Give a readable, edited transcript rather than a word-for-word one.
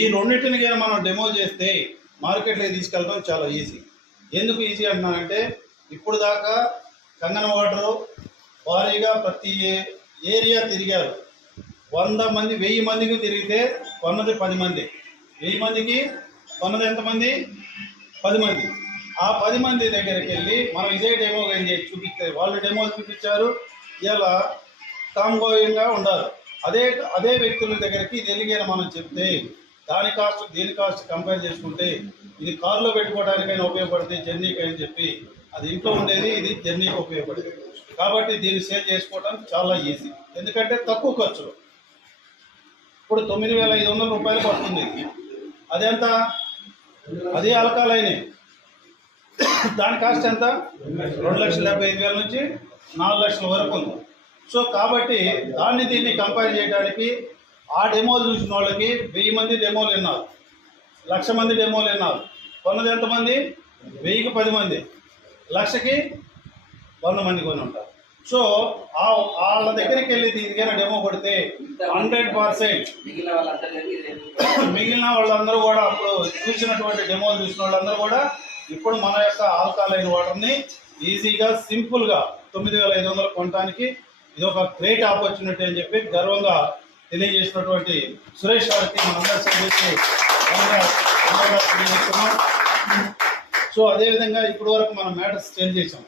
ఈ రెండింటిని కానీ మనం డెమో చేస్తే మార్కెట్లోకి తీసుకెళ్ళడం చాలా ఈజీ. ఎందుకు ఈజీ అంటున్నానంటే ఇప్పుడు దాకా కంగన వాటరు భారీగా ప్రతి ఏరియా తిరిగారు. 100 మంది 1000 మందికి తిరిగితే కొన్నది 10 మంది, 1000 మందికి కొన్నది ఎంతమంది? 10 మంది. ఆ 10 మంది దగ్గరికి వెళ్ళి మనం ఇదే డెమో కానీ చూపిస్తే వాళ్ళు డెమో చూపించారు, ఇలా కామ్గోయింగ్గా ఉండాలి. అదే వ్యక్తుల దగ్గరికి ఇది ఎలిగేన మనం చెప్తే దాని కాస్ట్ దీని కాస్ట్ కంపేర్ చేసుకుంటే ఇది కారులో పెట్టుకోవడానికైనా ఉపయోగపడుతుంది, జర్నీకి అని చెప్పి అది ఇంట్లో ఉండేది, ఇది జర్నీకి ఉపయోగపడుతుంది. కాబట్టి దీన్ని సేల్ చేసుకోవడం చాలా ఈజీ, ఎందుకంటే తక్కువ ఖర్చులు. ఇప్పుడు 9,500 రూపాయలు పడుతుంది. అదెంత? అది ఆల్కలైన్, దాని కాస్ట్ ఎంత? 2,75,000 నుంచి 4 లక్షల వరకు ఉంది. సో కాబట్టి దాన్ని దీన్ని కంపేర్ చేయడానికి ఆ డెమోలు చూసిన వాళ్ళకి 1000 మంది డెమోలు విన్నారు, 1,00,000 మంది డెమోలు విన్నారు. కొన్నది ఎంతమంది? 1000కి 10 మంది, 1,00,000కి 100 మంది కొని ఉంటారు. సో వాళ్ళ దగ్గరికి వెళ్ళి దీనికైనా డెమో కొడితే 100% మిగిలిన వాళ్ళందరూ కూడా అప్పుడు చూసినటువంటి డెమోలు చూసిన వాళ్ళందరూ కూడా ఇప్పుడు మన యొక్క ఆల్కలైన్ వాటర్ని ఈజీగా సింపుల్గా 9,500 కొనడానికి ఇది ఒక గ్రేట్ ఆపర్చునిటీ అని చెప్పి గర్వంగా తెలియజేసినటువంటి సురేష్ గారికి మనందరి సభ్యులకి తెలియజేస్తున్నాం. సో అదేవిధంగా ఇప్పటి వరకు మనం మ్యాటర్స్ చేంజ్ చేసాం.